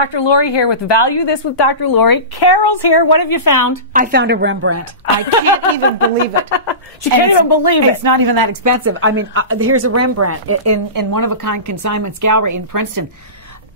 Dr. Lori here with Value This with Dr. Lori. Carol's here. What have you found? I found a Rembrandt. I can't even believe it. She can't even believe it. It's not even that expensive. I mean, here's a Rembrandt in one-of-a-kind consignments gallery in Princeton.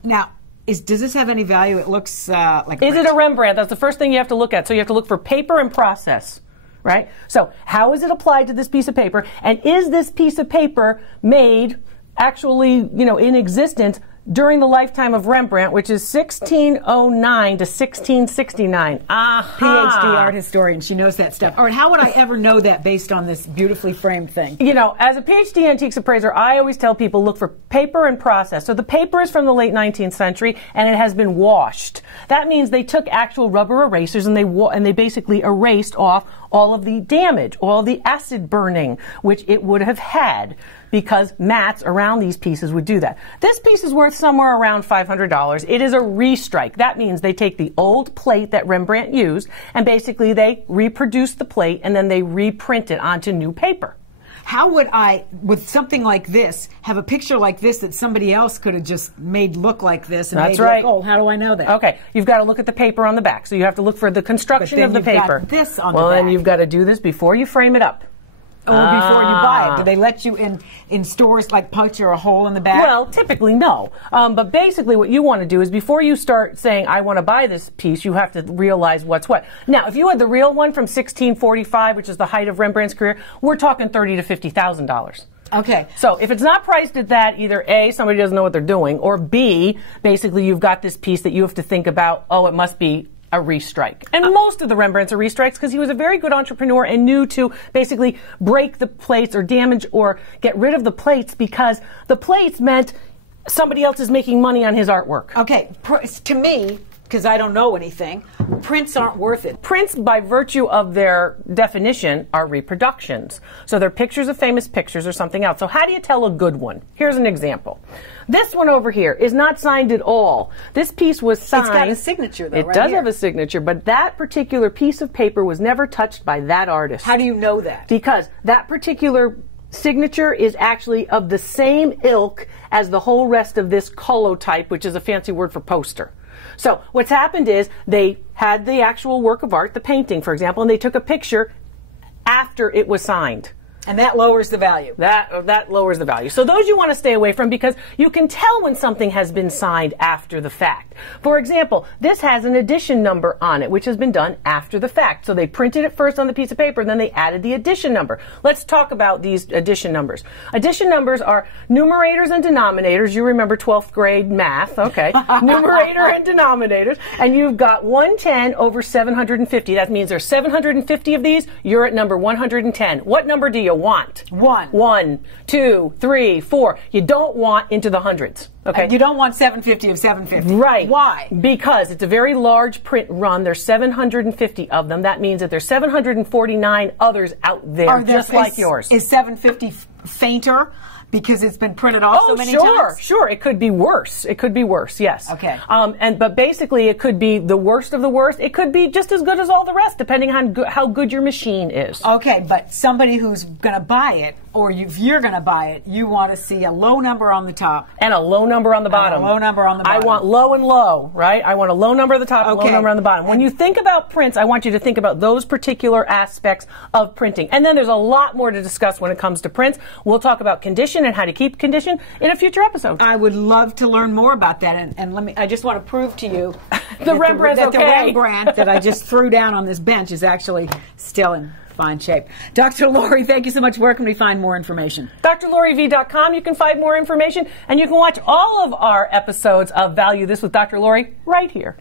Now, does this have any value? It looks like Is it a Rembrandt? That's the first thing you have to look at. So you have to look for paper and process, right? So how is it applied to this piece of paper? And is this piece of paper made actually, in existence during the lifetime of Rembrandt, which is 1609 to 1669. Aha! PhD art historian. She knows that stuff. All right, how would I ever know that based on this beautifully framed thing? As a PhD antiques appraiser, I always tell people look for paper and process. So the paper is from the late 19th century, and it has been washed. That means they took actual rubber erasers and they basically erased off all of the damage, all the acid burning, which it would have had, because mats around these pieces would do that. This piece is worth somewhere around $500. It is a restrike. That means they take the old plate that Rembrandt used, and basically they reproduce the plate, and then they reprint it onto new paper. How would I, with something like this, have a picture like this that somebody else could have just made look like this and That's made right. look old? How do I know that? Okay, you've got to look at the paper on the back. So you have to look for the construction of the paper. Got this on the back. Well, then you've got to do this before you frame it up. Or before you buy it. Do they let you in stores like puncture a hole in the back? Well, typically no. But basically what you want to do is before you start saying, I want to buy this piece, you have to realize what's what. Now, if you had the real one from 1645, which is the height of Rembrandt's career, we're talking $30,000 to $50,000. Okay. So if it's not priced at that, either A, somebody doesn't know what they're doing, or B, basically you've got this piece that you have to think about, oh, it must be a restrike. And most of the Rembrandts are restrikes because he was a very good entrepreneur and knew to basically break the plates or damage or get rid of the plates, because the plates meant somebody else is making money on his artwork. Okay, to me, because I don't know anything, prints aren't worth it. Prints, by virtue of their definition, are reproductions. So they're pictures of famous pictures or something else. So how do you tell a good one? Here's an example. This one over here is not signed at all. This piece was signed. It's got a signature, though, It does have a signature, but that particular piece of paper was never touched by that artist. How do you know that? Because that particular signature is actually of the same ilk as the whole rest of this colotype, which is a fancy word for poster. So what's happened is they had the actual work of art, the painting, for example, and they took a picture after it was signed. And that lowers the value. That lowers the value. So those you want to stay away from, because you can tell when something has been signed after the fact. For example, this has an edition number on it, which has been done after the fact. So they printed it first on the piece of paper, and then they added the edition number. Let's talk about these edition numbers. Edition numbers are numerators and denominators. You remember 12th grade math, okay. Numerator and denominators. And you've got 110 over 750. That means there's 750 of these. You're at number 110. What number do you want? 1. 1, 2, 3, 4. You don't want into the hundreds. Okay. You don't want 750 of 750. Right. Why? Because it's a very large print run. There's 750 of them. That means that there's 749 others out there just like yours. Is 750 fainter because it's been printed off so many times? Sure. It could be worse. It could be worse, yes. Okay. But basically it could be the worst of the worst. It could be just as good as all the rest, depending on how good your machine is. Okay, but somebody who's going to buy it, or if you're going to buy it, you want to see a low number on the top. And a low number on the bottom. And a low number on the bottom. I want low and low, right? I want a low number at the top and a low number on the bottom. When you think about prints, I want you to think about those particular aspects of printing. And then there's a lot more to discuss when it comes to prints. We'll talk about condition and how to keep condition in a future episode. I would love to learn more about that. And I just want to prove to you the Rembrandt that I just threw down on this bench is actually still in fine shape. Dr. Lori, thank you so much. Where can we find more information? DrLoriV.com. You can find more information, and you can watch all of our episodes of Value This with Dr. Lori right here.